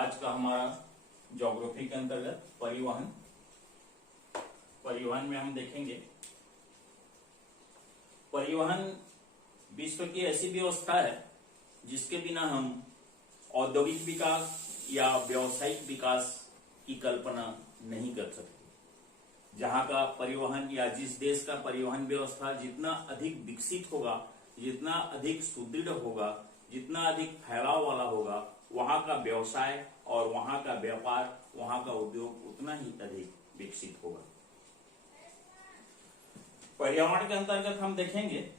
आज का हमारा ज्योग्राफी के अंतर्गत परिवहन में हम देखेंगे। परिवहन विश्व की ऐसी व्यवस्था है जिसके बिना हम औद्योगिक विकास या व्यावसायिक विकास की कल्पना नहीं कर सकते। जहां का परिवहन या जिस देश का परिवहन व्यवस्था जितना अधिक विकसित होगा, जितना अधिक सुदृढ़ होगा, जितना अधिक फैलाव वाला होगा, वहां का व्यवसाय और वहां का व्यापार, वहां का उद्योग उतना ही अधिक विकसित होगा। पर्यावरण के अंतर्गत हम देखेंगे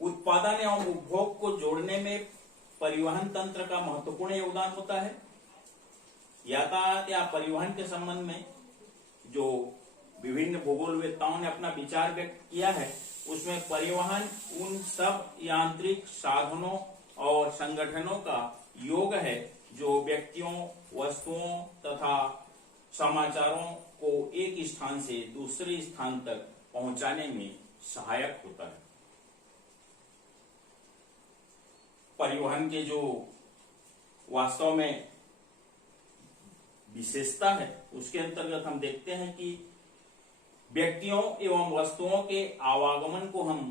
उत्पादन एवं उपभोग को जोड़ने में परिवहन तंत्र का महत्वपूर्ण योगदान होता है। यातायात या परिवहन के संबंध में जो विभिन्न भूगोलवेत्ताओं ने अपना विचार व्यक्त किया है, उसमें परिवहन उन सब यांत्रिक साधनों और संगठनों का योग है जो व्यक्तियों, वस्तुओं तथा समाचारों को एक स्थान से दूसरे स्थान तक पहुंचाने में सहायक होता है। परिवहन के जो वास्तव में विशेषता है, उसके अंतर्गत हम देखते हैं कि व्यक्तियों एवं वस्तुओं के आवागमन को हम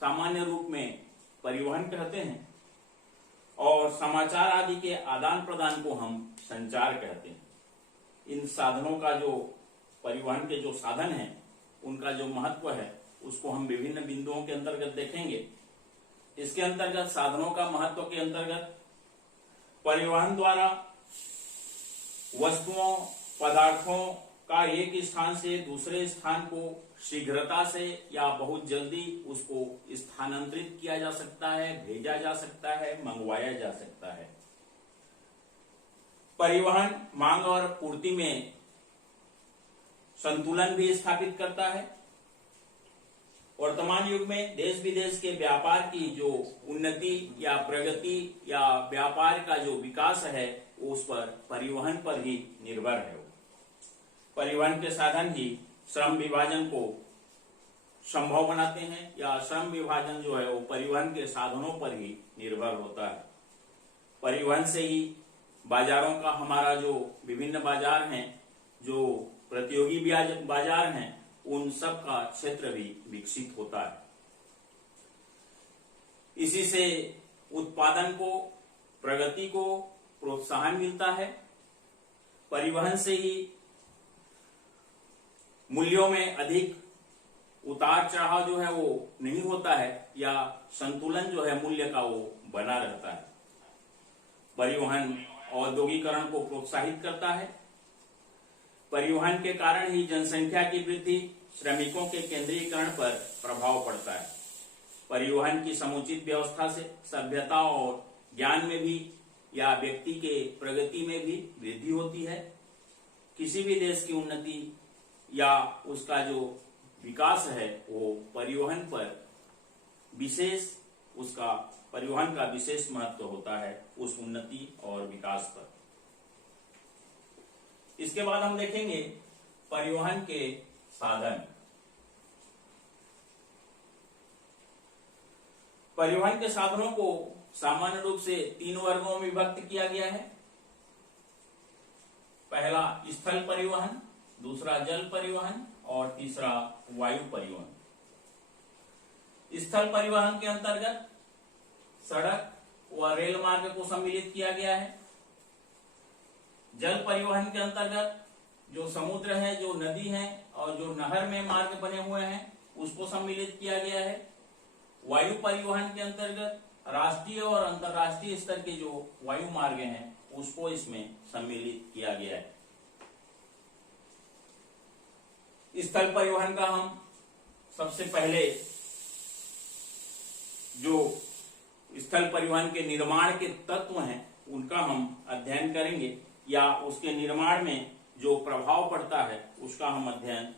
सामान्य रूप में परिवहन कहते हैं और समाचार आदि के आदान प्रदान को हम संचार कहते हैं। इन साधनों का जो परिवहन के जो साधन हैं, उनका जो महत्व है, उसको हम विभिन्न बिंदुओं के अंतर्गत देखेंगे। इसके अंतर्गत साधनों का महत्व के अंतर्गत परिवहन द्वारा वस्तुओं, पदार्थों का एक स्थान से दूसरे स्थान को शीघ्रता से या बहुत जल्दी उसको स्थानांतरित किया जा सकता है, भेजा जा सकता है, मंगवाया जा सकता है। परिवहन मांग और पूर्ति में संतुलन भी स्थापित करता है। वर्तमान युग में देश विदेश के व्यापार की जो उन्नति या प्रगति या व्यापार का जो विकास है, उस पर परिवहन पर ही निर्भर है। परिवहन के साधन ही श्रम विभाजन को संभव बनाते हैं या श्रम विभाजन जो है वो परिवहन के साधनों पर ही निर्भर होता है। परिवहन से ही बाजारों का हमारा जो विभिन्न बाजार हैं, जो प्रतियोगी बाजार हैं, उन सब का क्षेत्र भी विकसित होता है। इसी से उत्पादन को, प्रगति को प्रोत्साहन मिलता है। परिवहन से ही मूल्यों में अधिक उतार चढ़ाव जो है वो नहीं होता है या संतुलन जो है मूल्य का वो बना रहता है। परिवहन औद्योगिकरण को प्रोत्साहित करता है। परिवहन के कारण ही जनसंख्या की वृद्धि, श्रमिकों के केंद्रीकरण पर प्रभाव पड़ता है। परिवहन की समुचित व्यवस्था से सभ्यता और ज्ञान में भी या व्यक्ति के प्रगति में भी वृद्धि होती है। किसी भी देश की उन्नति या उसका जो विकास है वो परिवहन पर विशेष, उसका परिवहन का विशेष महत्व होता है उस उन्नति और विकास पर। इसके बाद हम देखेंगे परिवहन के साधन। परिवहन के साधनों को सामान्य रूप से 3 वर्गों में विभक्त किया गया है। पहला स्थल परिवहन, दूसरा जल परिवहन और तीसरा वायु परिवहन। स्थल परिवहन के अंतर्गत सड़क व रेल मार्ग को सम्मिलित किया गया है। जल परिवहन के अंतर्गत जो समुद्र है, जो नदी है और जो नहर में मार्ग बने हुए हैं, उसको सम्मिलित किया गया है। वायु परिवहन के अंतर्गत राष्ट्रीय और अंतर्राष्ट्रीय स्तर के जो वायु मार्ग हैं, उसको इसमें सम्मिलित किया गया है। स्थल परिवहन का हम सबसे पहले जो स्थल परिवहन के निर्माण के तत्व हैं, उनका हम अध्ययन करेंगे या उसके निर्माण में जो प्रभाव पड़ता है उसका हम अध्ययन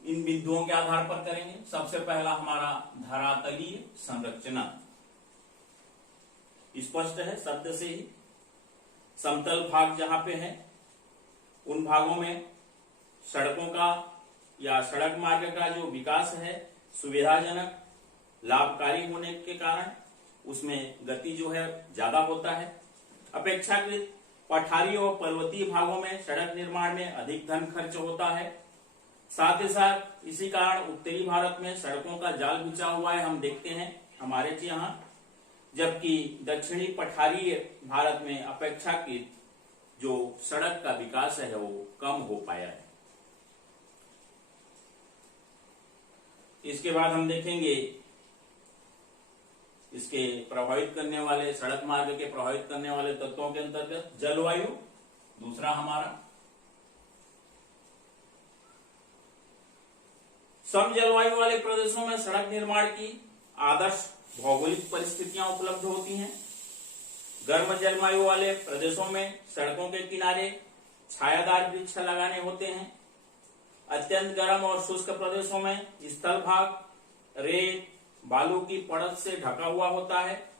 इन बिंदुओं के आधार पर करेंगे। सबसे पहला हमारा धरातलीय संरचना। स्पष्ट है शब्द से ही। समतल भाग जहां पे है, उन भागों में सड़कों का या सड़क मार्ग का जो विकास है सुविधाजनक, लाभकारी होने के कारण उसमें गति जो है ज्यादा होता है। अपेक्षाकृत पठारी और पर्वतीय भागों में सड़क निर्माण में अधिक धन खर्च होता है। साथ ही साथ इसी कारण उत्तरी भारत में सड़कों का जाल बिछा हुआ है, हम देखते हैं हमारे यहाँ, जबकि दक्षिणी पठारी भारत में अपेक्षाकृत जो सड़क का विकास है वो कम हो पाया है। इसके बाद हम देखेंगे इसके प्रभावित करने वाले, सड़क मार्ग के प्रभावित करने वाले तत्वों के अंतर्गत जलवायु दूसरा हमारा। सम जलवायु वाले प्रदेशों में सड़क निर्माण की आदर्श भौगोलिक परिस्थितियां उपलब्ध होती हैं। गर्म जलवायु वाले प्रदेशों में सड़कों के किनारे छायादार वृक्ष लगाने होते हैं। अत्यंत गर्म और शुष्क प्रदेशों में स्थल भाग रेत बालू की परत से ढका हुआ होता है,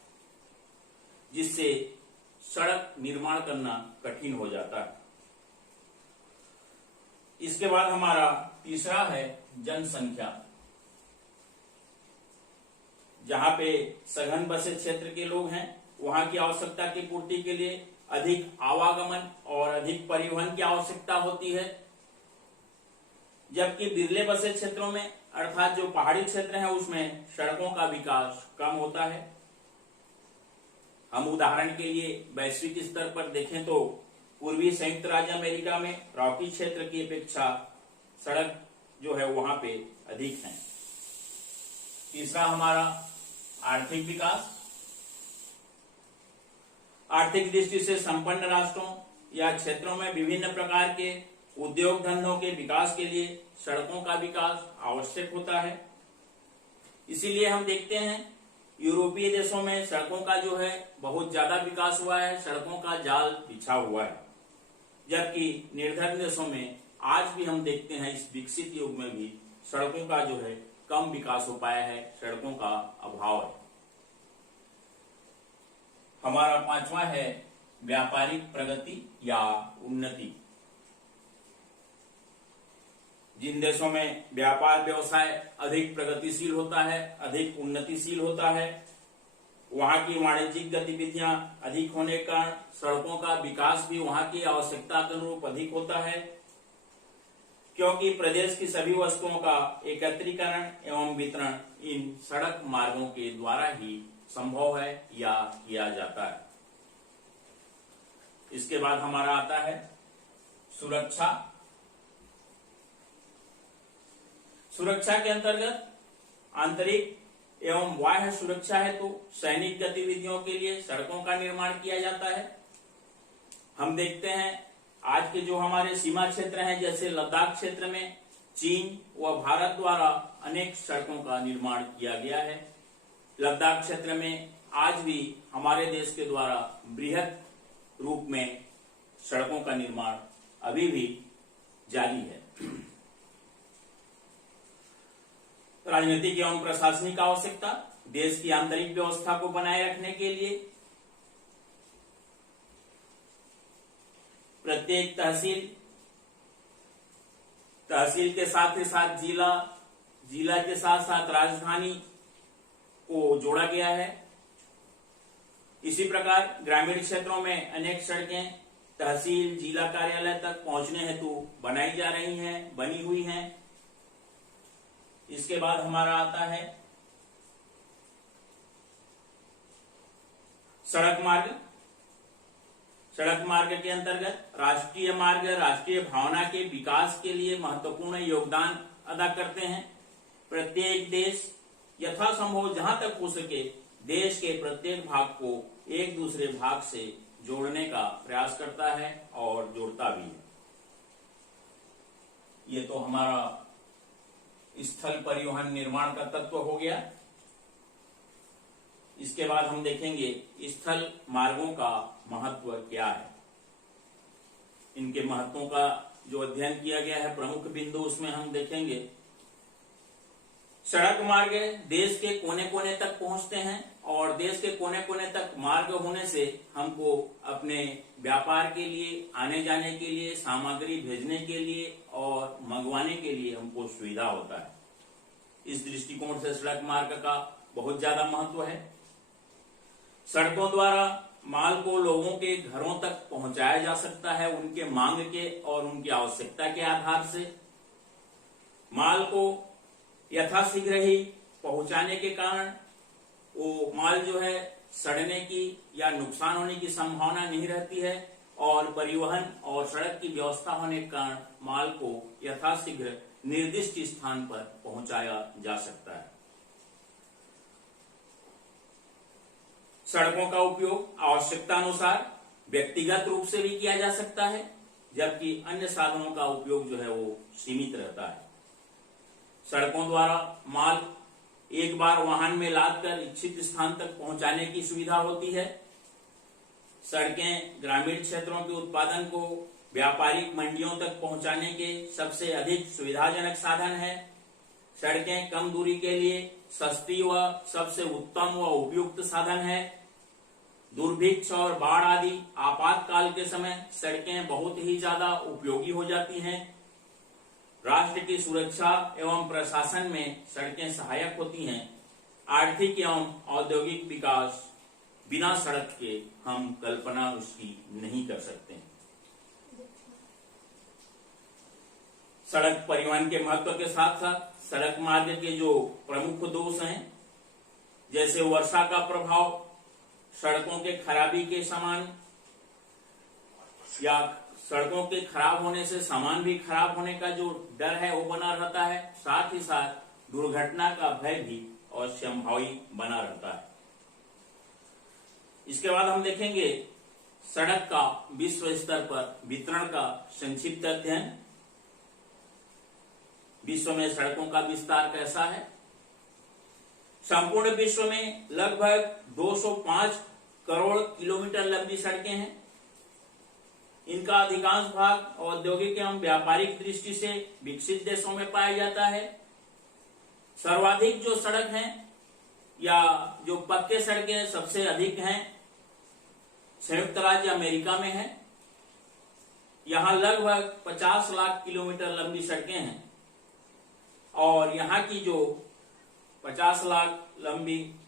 जिससे सड़क निर्माण करना कठिन हो जाता है। इसके बाद हमारा तीसरा है जनसंख्या। जहां पे सघन बसे क्षेत्र के लोग हैं, वहां की आवश्यकता की पूर्ति के लिए अधिक आवागमन और अधिक परिवहन की आवश्यकता होती है। जबकि बिरले बसे क्षेत्रों में अर्थात जो पहाड़ी क्षेत्र है उसमें सड़कों का विकास कम होता है। हम उदाहरण के लिए वैश्विक स्तर पर देखें तो पूर्वी संयुक्त राज्य अमेरिका में रॉकी क्षेत्र की अपेक्षा सड़क जो है वहां पे अधिक है। तीसरा हमारा आर्थिक विकास। आर्थिक दृष्टि से संपन्न राष्ट्रों या क्षेत्रों में विभिन्न प्रकार के उद्योग धंधों के विकास के लिए सड़कों का विकास आवश्यक होता है। इसीलिए हम देखते हैं यूरोपीय देशों में सड़कों का जो है बहुत ज्यादा विकास हुआ है, सड़कों का जाल बिछा हुआ है। जबकि निर्धन देशों में आज भी हम देखते हैं इस विकसित युग में भी सड़कों का जो है कम विकास हो पाया है, सड़कों का अभाव है। हमारा पांचवा है व्यापारिक प्रगति या उन्नति। जिन देशों में व्यापार व्यवसाय अधिक प्रगतिशील होता है, अधिक उन्नतिशील होता है, वहां की वाणिज्यिक गतिविधियां अधिक होने के कारण सड़कों का विकास भी वहां की आवश्यकता के अनुरूप अधिक होता है, क्योंकि प्रदेश की सभी वस्तुओं का एकत्रीकरण एवं वितरण इन सड़क मार्गों के द्वारा ही संभव है या किया जाता है। इसके बाद हमारा आता है सुरक्षा। सुरक्षा के अंतर्गत आंतरिक एवं बाह्य सुरक्षा हेतु सैनिक गतिविधियों के लिए सड़कों का निर्माण किया जाता है। हम देखते हैं आज के जो हमारे सीमा क्षेत्र हैं, जैसे लद्दाख क्षेत्र में चीन व भारत द्वारा अनेक सड़कों का निर्माण किया गया है। लद्दाख क्षेत्र में आज भी हमारे देश के द्वारा बृहद रूप में सड़कों का निर्माण अभी भी जारी है। राजनीतिक एवं प्रशासनिक आवश्यकता। देश की आंतरिक व्यवस्था को बनाए रखने के लिए प्रत्येक तहसील के साथ ही साथ जिला के साथ साथ राजधानी को जोड़ा गया है। इसी प्रकार ग्रामीण क्षेत्रों में अनेक सड़कें तहसील जिला कार्यालय तक पहुंचने हेतु बनाई जा रही हैं, बनी हुई हैं। इसके बाद हमारा आता है सड़क मार्ग। सड़क मार्ग के अंतर्गत राष्ट्रीय मार्ग राष्ट्रीय भावना के विकास के लिए महत्वपूर्ण योगदान अदा करते हैं। प्रत्येक देश यथासंभव जहां तक हो सके देश के प्रत्येक भाग को एक दूसरे भाग से जोड़ने का प्रयास करता है और जोड़ता भी है। ये तो हमारा स्थल परिवहन निर्माण का तत्व हो गया। इसके बाद हम देखेंगे स्थल मार्गों का महत्व क्या है। इनके महत्वों का जो अध्ययन किया गया है प्रमुख बिंदु उसमें हम देखेंगे सड़क मार्ग देश के कोने कोने तक पहुंचते हैं और देश के कोने कोने तक मार्ग होने से हमको अपने व्यापार के लिए, आने जाने के लिए, सामग्री भेजने के लिए और मंगवाने के लिए हमको सुविधा होता है। इस दृष्टिकोण से सड़क मार्ग का बहुत ज्यादा महत्व है। सड़कों द्वारा माल को लोगों के घरों तक पहुंचाया जा सकता है उनके मांग के और उनकी आवश्यकता के आधार से। माल को यथाशीघ्र ही पहुंचाने के कारण वो माल जो है सड़ने की या नुकसान होने की संभावना नहीं रहती है और परिवहन और सड़क की व्यवस्था होने के कारण माल को यथाशीघ्र निर्दिष्ट स्थान पर पहुंचाया जा सकता है। सड़कों का उपयोग आवश्यकता अनुसार व्यक्तिगत रूप से भी किया जा सकता है, जबकि अन्य साधनों का उपयोग जो है वो सीमित रहता है। सड़कों द्वारा माल एक बार वाहन में लादकर इच्छित स्थान तक पहुंचाने की सुविधा होती है। सड़कें ग्रामीण क्षेत्रों के उत्पादन को व्यापारिक मंडियों तक पहुंचाने के सबसे अधिक सुविधाजनक साधन है। सड़कें कम दूरी के लिए सस्ती व सबसे उत्तम व उपयुक्त साधन है। दुर्भिक्ष और बाढ़ आदि आपातकाल के समय सड़कें बहुत ही ज्यादा उपयोगी हो जाती हैं। राष्ट्र की सुरक्षा एवं प्रशासन में सड़कें सहायक होती हैं। आर्थिक एवं औद्योगिक विकास बिना सड़क के हम कल्पना उसकी नहीं कर सकते। सड़क परिवहन के महत्व के साथ साथ सड़क मार्ग के जो प्रमुख दोष हैं, जैसे वर्षा का प्रभाव, सड़कों के खराबी के समान या सड़कों के खराब होने से सामान भी खराब होने का जो डर है वो बना रहता है। साथ ही साथ दुर्घटना का भय भी और संभावी बना रहता है। इसके बाद हम देखेंगे सड़क का विश्व स्तर पर वितरण का संक्षिप्त अध्ययन। विश्व में सड़कों का विस्तार कैसा है? संपूर्ण विश्व में लगभग 205 करोड़ किलोमीटर लंबी सड़कें हैं। इनका अधिकांश भाग औद्योगिक एवं व्यापारिक दृष्टि से विकसित देशों में पाया जाता है। सर्वाधिक जो सड़क हैं या जो पक्के सड़कें सबसे अधिक हैं संयुक्त राज्य अमेरिका में है। यहां लगभग 50 लाख किलोमीटर लंबी सड़कें हैं और यहां की जो 50 लाख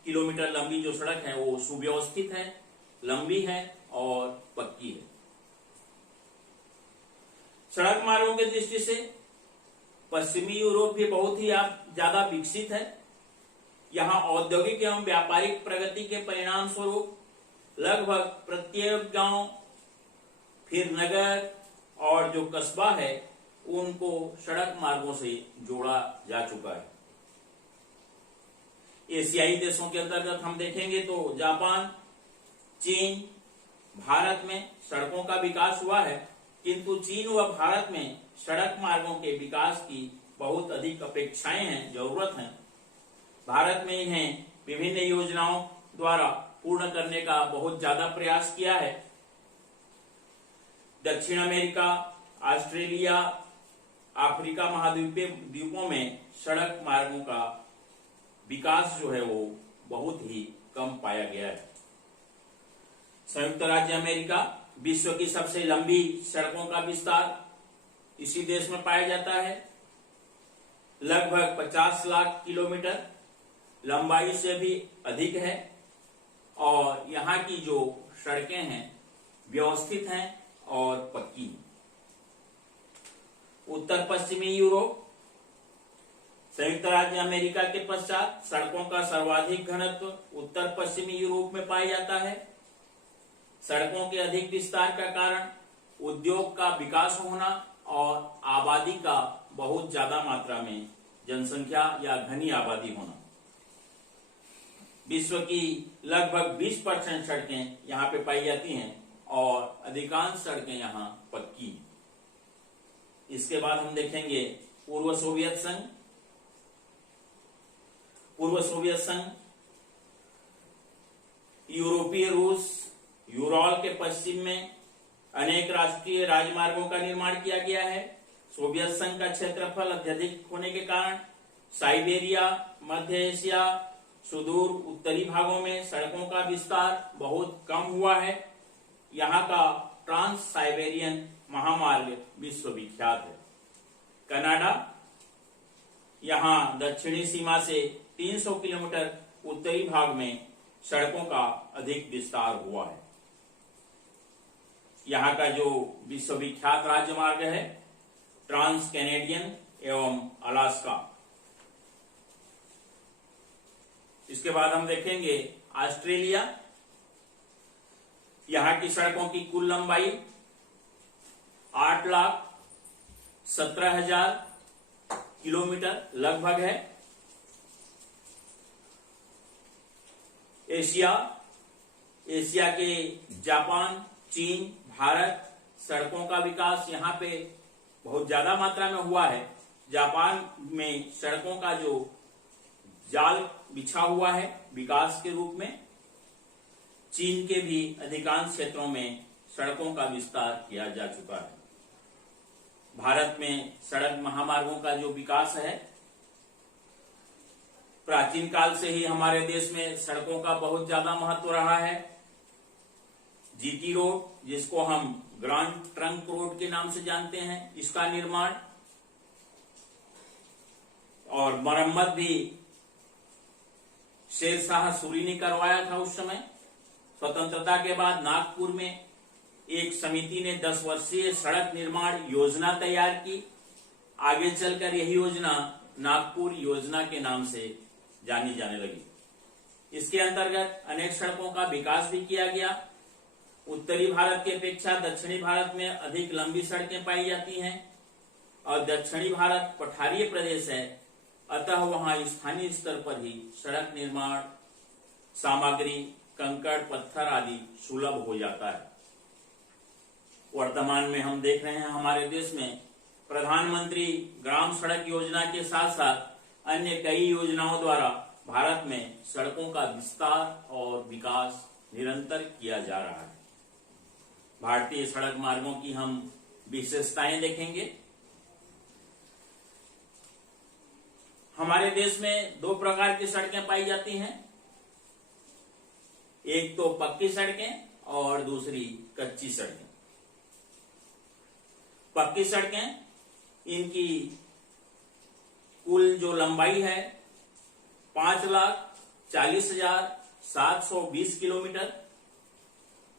किलोमीटर लंबी जो सड़क है वो सुव्यवस्थित है, लंबी है और पक्की है। सड़क मार्गों की दृष्टि से पश्चिमी यूरोप भी बहुत ही ज्यादा विकसित है। यहाँ औद्योगिक एवं व्यापारिक प्रगति के परिणाम स्वरूप लगभग प्रत्येक गांव, फिर नगर और जो कस्बा है उनको सड़क मार्गों से जोड़ा जा चुका है। एशियाई देशों के अंतर्गत हम देखेंगे तो जापान, चीन, भारत में सड़कों का विकास हुआ है, किंतु चीन व भारत में सड़क मार्गों के विकास की बहुत अधिक अपेक्षाएं हैं, जरूरत है। भारत में इन्हें विभिन्न योजनाओं द्वारा पूर्ण करने का बहुत ज्यादा प्रयास किया है। दक्षिण अमेरिका, ऑस्ट्रेलिया, अफ्रीका महाद्वीपों में सड़क मार्गों का विकास जो है वो बहुत ही कम पाया गया है। संयुक्त राज्य अमेरिका विश्व की सबसे लंबी सड़कों का विस्तार इसी देश में पाया जाता है। लगभग 50 लाख किलोमीटर लंबाई से भी अधिक है और यहाँ की जो सड़कें हैं व्यवस्थित हैं और पक्की। उत्तर पश्चिमी यूरोप, संयुक्त राज्य अमेरिका के पश्चात सड़कों का सर्वाधिक घनत्व उत्तर पश्चिमी यूरोप में पाया जाता है। सड़कों के अधिक विस्तार का कारण उद्योग का विकास होना और आबादी का बहुत ज्यादा मात्रा में जनसंख्या या घनी आबादी होना। विश्व की लगभग 20% सड़कें यहाँ पे पाई जाती हैं और अधिकांश सड़कें यहाँ पक्की। इसके बाद हम देखेंगे पूर्व सोवियत संघ। पूर्व सोवियत संघ यूरोपीय रूस, यूरोल के पश्चिम में अनेक राष्ट्रीय राजमार्गों का निर्माण किया गया है। सोवियत संघ का क्षेत्रफल अत्यधिक होने के कारण साइबेरिया, मध्य एशिया, सुदूर उत्तरी भागों में सड़कों का विस्तार बहुत कम हुआ है। यहाँ का ट्रांस साइबेरियन महामार्ग विश्वविख्यात है। कनाडा, यहाँ दक्षिणी सीमा से 300 किलोमीटर उत्तरी भाग में सड़कों का अधिक विस्तार हुआ है। यहाँ का जो विश्वविख्यात राजमार्ग है ट्रांस कैनेडियन एवं अलास्का। इसके बाद हम देखेंगे ऑस्ट्रेलिया। यहाँ की सड़कों की कुल लंबाई 8,17,000 किलोमीटर लगभग है। एशिया के जापान, चीन, भारत सड़कों का विकास यहाँ पे बहुत ज्यादा मात्रा में हुआ है। जापान में सड़कों का जो जाल बिछा हुआ है विकास के रूप में, चीन के भी अधिकांश क्षेत्रों में सड़कों का विस्तार किया जा चुका है। भारत में सड़क महामार्गों का जो विकास है, प्राचीन काल से ही हमारे देश में सड़कों का बहुत ज्यादा महत्व रहा है। जीटी रोड, जिसको हम ग्रांड ट्रंक रोड के नाम से जानते हैं, इसका निर्माण और मरम्मत भी शेरशाह सूरी ने करवाया था। उस समय स्वतंत्रता के बाद नागपुर में एक समिति ने 10 वर्षीय सड़क निर्माण योजना तैयार की। आगे चलकर यही योजना नागपुर योजना के नाम से जानी जाने लगी। इसके अंतर्गत अनेक सड़कों का विकास भी किया गया। उत्तरी भारत की अपेक्षा दक्षिणी भारत में अधिक लंबी सड़कें पाई जाती हैं और दक्षिणी भारत पठारीय प्रदेश है, अतः वहां स्थानीय स्तर पर ही सड़क निर्माण सामग्री, कंकड़, पत्थर आदि सुलभ हो जाता है। वर्तमान में हम देख रहे हैं हमारे देश में प्रधानमंत्री ग्राम सड़क योजना के साथ साथ अन्य कई योजनाओं द्वारा भारत में सड़कों का विस्तार और विकास निरंतर किया जा रहा है। भारतीय सड़क मार्गों की हम विशेषताएं देखेंगे। हमारे देश में 2 प्रकार की सड़कें पाई जाती हैं, एक तो पक्की सड़कें और दूसरी कच्ची सड़कें। पक्की सड़कें, इनकी कुल जो लंबाई है 5,40,720 किलोमीटर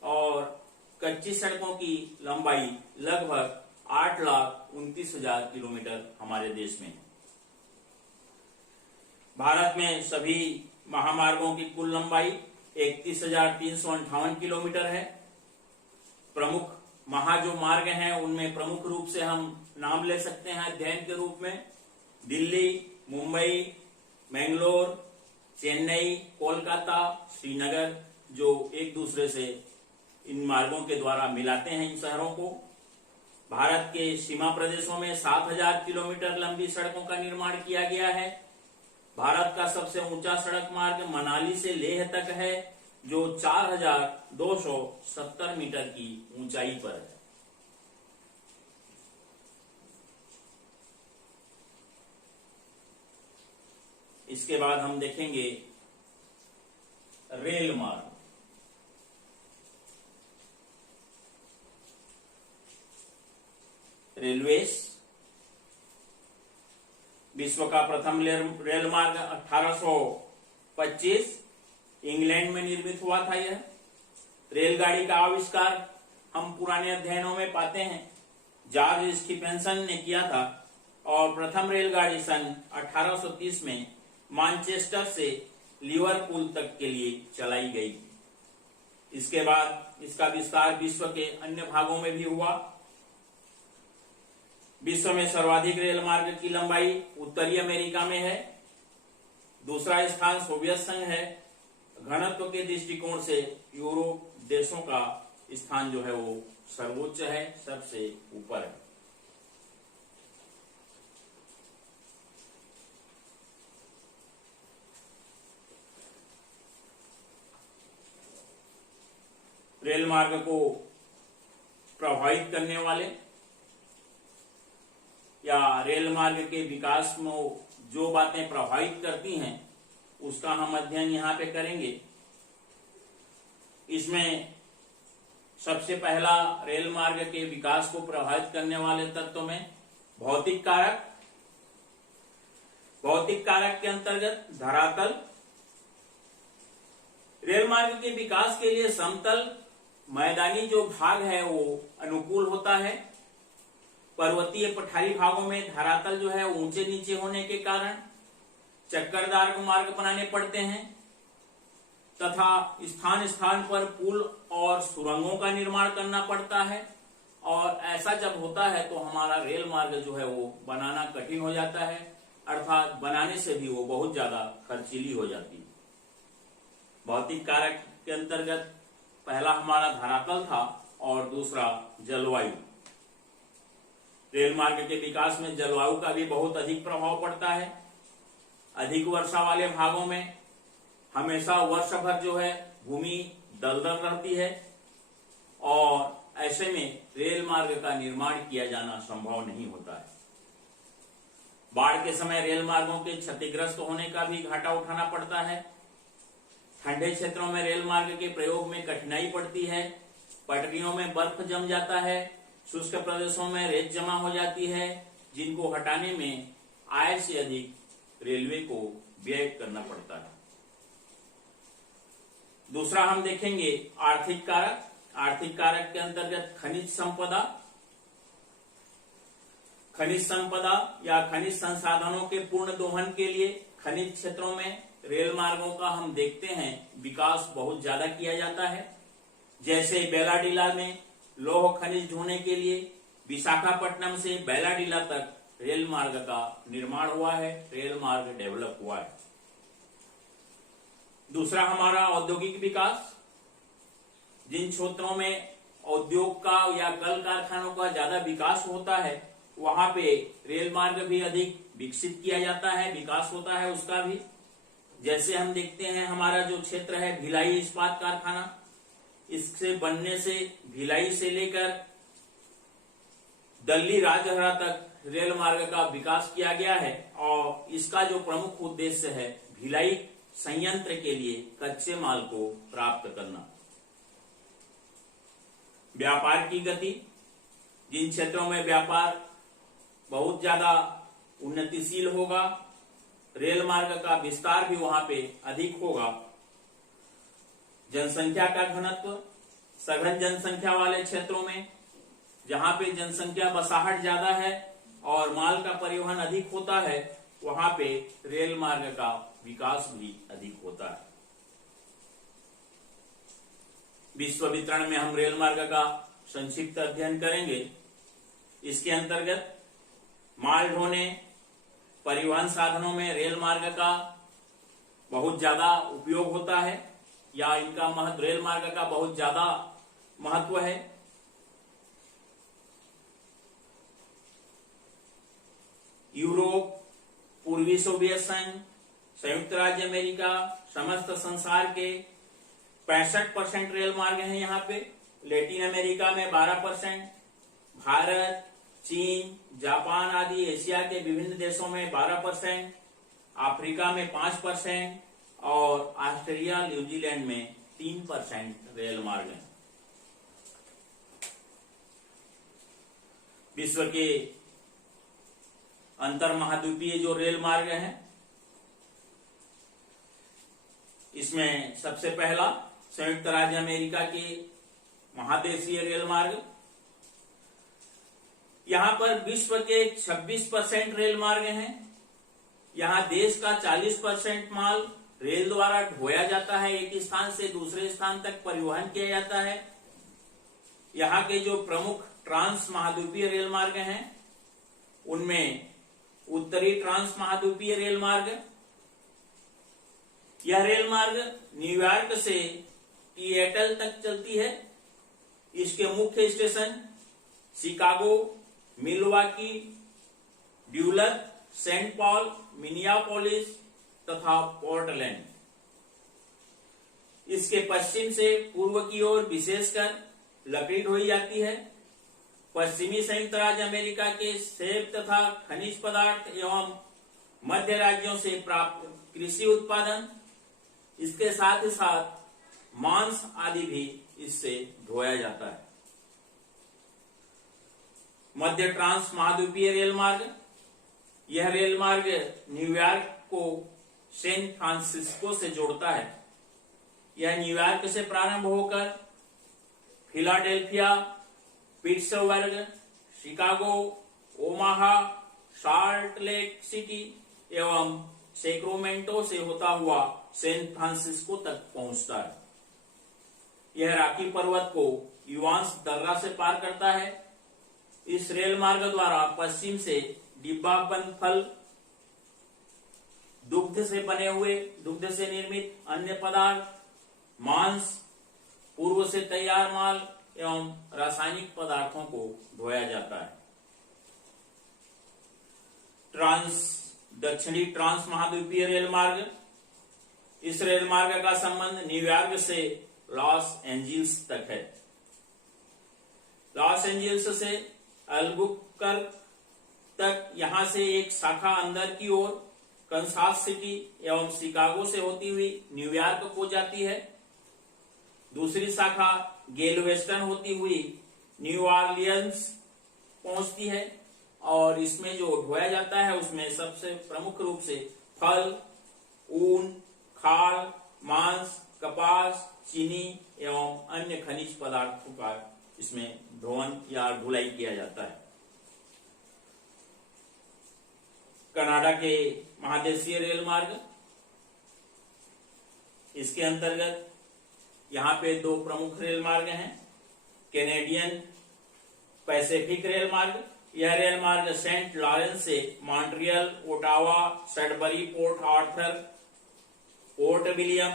और कच्ची सड़कों की लंबाई लगभग 8,29,000 किलोमीटर हमारे देश में है। भारत में सभी महामार्गों की कुल लंबाई 31,358 किलोमीटर है। प्रमुख जो मार्ग हैं उनमें प्रमुख रूप से हम नाम ले सकते हैं अध्ययन के रूप में दिल्ली, मुंबई, बेंगलोर, चेन्नई, कोलकाता, श्रीनगर, जो एक दूसरे से इन मार्गों के द्वारा मिलाते हैं इन शहरों को। भारत के सीमा प्रदेशों में 7,000 किलोमीटर लंबी सड़कों का निर्माण किया गया है। भारत का सबसे ऊंचा सड़क मार्ग मनाली से लेह तक है, जो 4,270 मीटर की ऊंचाई पर है। इसके बाद हम देखेंगे रेल मार्ग। रेलवेज विश्व का प्रथम रेल मार्ग 1825 इंग्लैंड में निर्मित हुआ था। यह रेलगाड़ी का आविष्कार हम पुराने अध्ययनों में पाते हैं जॉर्ज स्टीफेंसन ने किया था और प्रथम रेलगाड़ी सन 1830 में मैनचेस्टर से लिवरपूल तक के लिए चलाई गई। इसके बाद इसका विस्तार विश्व के अन्य भागों में भी हुआ। विश्व में सर्वाधिक रेल मार्ग की लंबाई उत्तरी अमेरिका में है। दूसरा स्थान सोवियत संघ है। घनत्व के दृष्टिकोण से यूरोप देशों का स्थान जो है वो सर्वोच्च है, सबसे ऊपर है। रेल मार्ग को प्रभावित करने वाले या रेल मार्ग के विकास में जो बातें प्रभावित करती हैं उसका हम अध्ययन यहाँ पे करेंगे। इसमें सबसे पहला रेल मार्ग के विकास को प्रभावित करने वाले तत्व में भौतिक कारक। भौतिक कारक के अंतर्गत धरातल रेल मार्ग के विकास के लिए समतल मैदानी जो भाग है वो अनुकूल होता है। पर्वतीय पठारी भागों में धरातल जो है ऊंचे नीचे होने के कारण चक्करदार मार्ग बनाने पड़ते हैं तथा स्थान स्थान पर पुल और सुरंगों का निर्माण करना पड़ता है। और ऐसा जब होता है तो हमारा रेल मार्ग जो है वो बनाना कठिन हो जाता है, अर्थात बनाने से भी वो बहुत ज्यादा खर्चीली हो जाती है। भौतिक कारक के अंतर्गत पहला हमारा धरातल था और दूसरा जलवायु। रेल मार्ग के विकास में जलवायु का भी बहुत अधिक प्रभाव पड़ता है। अधिक वर्षा वाले भागों में हमेशा वर्ष भर जो है भूमि दलदल रहती है और ऐसे में रेल मार्ग का निर्माण किया जाना संभव नहीं होता है। बाढ़ के समय रेल मार्गों के क्षतिग्रस्त होने का भी घाटा उठाना पड़ता है। ठंडे क्षेत्रों में रेल मार्ग के प्रयोग में कठिनाई पड़ती है। पटरियों में बर्फ जम जाता है। शुष्क प्रदेशों में रेत जमा हो जाती है, जिनको हटाने में आय से अधिक रेलवे को व्यय करना पड़ता है। दूसरा हम देखेंगे आर्थिक कारक। आर्थिक कारक के अंतर्गत खनिज संपदा। खनिज संपदा या खनिज संसाधनों के पूर्ण दोहन के लिए खनिज क्षेत्रों में रेल मार्गों का हम देखते हैं विकास बहुत ज्यादा किया जाता है। जैसे बेलाडीला में लौह खनिज ढूंढने के लिए विशाखापट्टनम से बेलाडीला तक रेल मार्ग का निर्माण हुआ है, रेल मार्ग डेवलप हुआ है। दूसरा हमारा औद्योगिक विकास। जिन क्षेत्रों में उद्योग का या कल कारखानों का ज्यादा विकास होता है वहां पे रेल मार्ग भी अधिक विकसित किया जाता है, विकास होता है उसका भी। जैसे हम देखते हैं हमारा जो क्षेत्र है भिलाई इस्पात कारखाना, इससे बनने से भिलाई से लेकर दिल्ली राजहरा तक रेल मार्ग का विकास किया गया है और इसका जो प्रमुख उद्देश्य है भिलाई संयंत्र के लिए कच्चे माल को प्राप्त करना। व्यापार की गति। जिन क्षेत्रों में व्यापार बहुत ज्यादा उन्नतिशील होगा रेल मार्ग का विस्तार भी वहां पे अधिक होगा। जनसंख्या का घनत्व। सघन जनसंख्या वाले क्षेत्रों में जहां पे जनसंख्या बसाहट ज्यादा है और माल का परिवहन अधिक होता है वहां पे रेल मार्ग का विकास भी अधिक होता है। विश्व वितरण में हम रेल मार्ग का संक्षिप्त अध्ययन करेंगे। इसके अंतर्गत माल ढोने परिवहन साधनों में रेल मार्ग का बहुत ज्यादा उपयोग होता है या इनका महत्व, रेल मार्ग का बहुत ज्यादा महत्व है। यूरोप, पूर्वी सोवियत संघ, संयुक्त राज्य अमेरिका, समस्त संसार के 65% रेल मार्ग हैं यहाँ पे। लैटिन अमेरिका में 12%, भारत, चीन, जापान आदि एशिया के विभिन्न देशों में 12%, अफ्रीका में 5% और ऑस्ट्रेलिया न्यूजीलैंड में 3% रेल मार्ग हैं। विश्व के अंतर महाद्वीपीय जो रेल मार्ग हैं इसमें सबसे पहला संयुक्त राज्य अमेरिका के महादेशीय रेल मार्ग। यहां पर विश्व के 26% रेल मार्ग हैं। यहां देश का 40% माल रेल द्वारा ढोया जाता है, एक स्थान से दूसरे स्थान तक परिवहन किया जाता है। यहां के जो प्रमुख ट्रांस महाद्वीपीय रेल मार्ग हैं उनमें उत्तरी ट्रांस महाद्वीपीय रेल मार्ग। यह रेल मार्ग न्यूयॉर्क से सिएटल तक चलती है। इसके मुख्य स्टेशन शिकागो, मिलवाकी, ड्यूलर, सेंट पॉल, मिनियापोलिस तथा पोर्टलैंड। इसके पश्चिम से पूर्व की ओर विशेषकर लकड़ी ढोई जाती है। पश्चिमी संयुक्त राज्य अमेरिका के सेब तथा खनिज पदार्थ एवं मध्य राज्यों से प्राप्त कृषि उत्पादन, इसके साथ ही साथ मांस आदि भी इससे ढोया जाता है। मध्य ट्रांस महाद्वीपीय रेल मार्ग। यह रेल मार्ग न्यूयॉर्क को सैन फ्रांसिस्को से जोड़ता है। यह न्यूयॉर्क से प्रारंभ होकर Philadelphia, Pittsburgh, Chicago, Omaha, salt lake city एवं सैक्रामेंटो से होता हुआ सैन फ्रांसिस्को तक पहुंचता है। यह रॉकी पर्वत को युवांश दर्रा से पार करता है। इस रेल मार्ग द्वारा पश्चिम से डिब्बाबंद फल, दुग्ध से निर्मित अन्य पदार्थ, मांस, पूर्व से तैयार माल एवं रासायनिक पदार्थों को ढोया जाता है। दक्षिणी ट्रांस महाद्वीपीय रेल मार्ग। इस रेल मार्ग का संबंध न्यूयॉर्क से लॉस एंजिल्स तक है। लॉस एंजिल्स से अल्बुकर्क तक यहां से एक शाखा अंदर की ओर कंसास सिटी एवं शिकागो से होती हुई न्यूयॉर्क को जाती है। दूसरी शाखा गेलवेस्टन होती हुई न्यू ऑरलियंस पहुंचती है और इसमें जो ढोया जाता है उसमें सबसे प्रमुख रूप से फल, ऊन, खाल, मांस, कपास, चीनी एवं अन्य खनिज पदार्थों का इसमें ढोवन या ढुलाई किया जाता है। कनाडा के महादेशीय रेल मार्ग, इसके अंतर्गत यहाँ पे दो प्रमुख रेल मार्ग हैं। कैनेडियन पैसिफिक रेल मार्ग, यह रेल मार्ग सेंट लॉरेंस से Montreal, Ottawa, Sudbury, port Arthur, port William,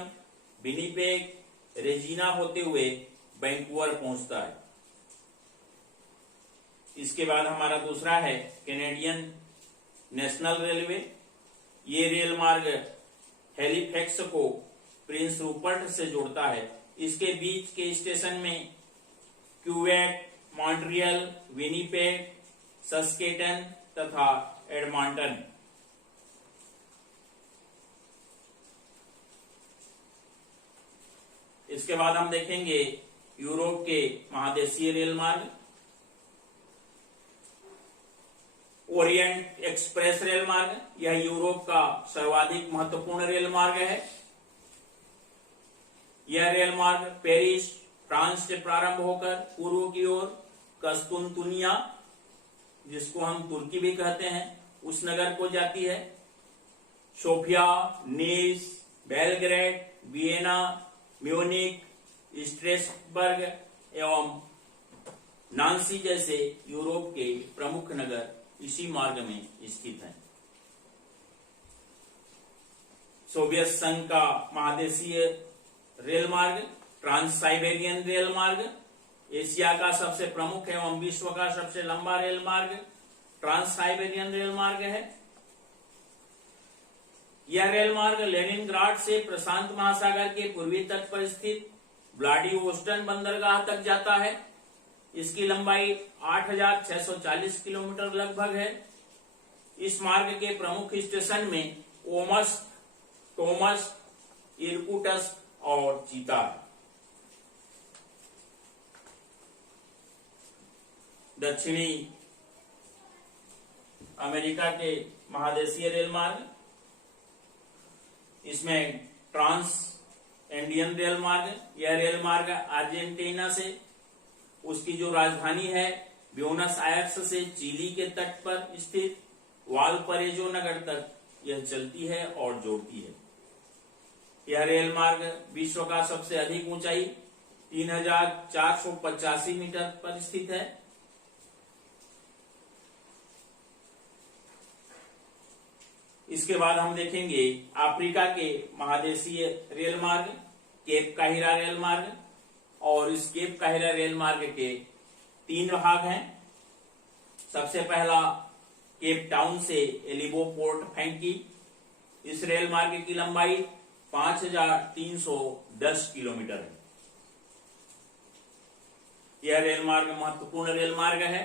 Winnipeg, Regina होते हुए वैंकूवर पहुंचता है। इसके बाद हमारा दूसरा है कैनेडियन नेशनल रेलवे। ये रेल मार्ग हैलिफैक्स को प्रिंस रूपर्ट से जोड़ता है। इसके बीच के स्टेशन में क्यूबेक, मॉन्ट्रियल, विनिपेग, सस्केटन तथा एडमंटन। इसके बाद हम देखेंगे यूरोप के महादेशीय रेल मार्ग। ओरिएंट एक्सप्रेस रेल मार्ग, यह यूरोप का सर्वाधिक महत्वपूर्ण रेल मार्ग है। यह रेल मार्ग पेरिस, फ्रांस से प्रारंभ होकर पूर्व की ओर कस्तूनतुनिया, जिसको हम तुर्की भी कहते हैं, उस नगर को जाती है। सोफिया, नीस, बेलग्रेड, वियना, म्यूनिक, स्ट्रेसबर्ग एवं नांसी जैसे यूरोप के प्रमुख नगर इसी मार्ग में स्थित हैं। सोवियत संघ का महादेशीय रेल मार्ग ट्रांस साइबेरियन रेल मार्ग, एशिया का सबसे प्रमुख एवं विश्व का सबसे लंबा रेल मार्ग ट्रांस साइबेरियन रेल मार्ग है। यह रेल मार्ग लेनिनग्राड से प्रशांत महासागर के पूर्वी तट पर स्थित व्लादिवोस्टोक बंदरगाह तक जाता है। इसकी लंबाई 8,640 किलोमीटर लगभग है। इस मार्ग के प्रमुख स्टेशन में ओमस्क, टोमस्क, इरकुटस्क और चीता है। दक्षिणी अमेरिका के महादेशीय रेल मार्ग, इसमें ट्रांस एंडियन रेल मार्ग, यह रेल मार्ग अर्जेंटीना से उसकी जो राजधानी है ब्यूनस आयर्स से चिली के तट पर स्थित वालपरेजो नगर तक यह चलती है और जोड़ती है। यह रेल मार्ग विश्व का सबसे अधिक ऊंचाई 3,485 मीटर पर स्थित है। इसके बाद हम देखेंगे अफ्रीका के महादेशीय रेल मार्ग केप काहिरा रेल मार्ग, और इस केप काहिरा रेल मार्ग के 3 भाग हैं। सबसे पहला केप टाउन से एलिबो पोर्ट फ्रैंकी। इस रेल मार्ग की लंबाई 5,310 किलोमीटर है। यह रेल मार्ग महत्वपूर्ण रेल मार्ग है।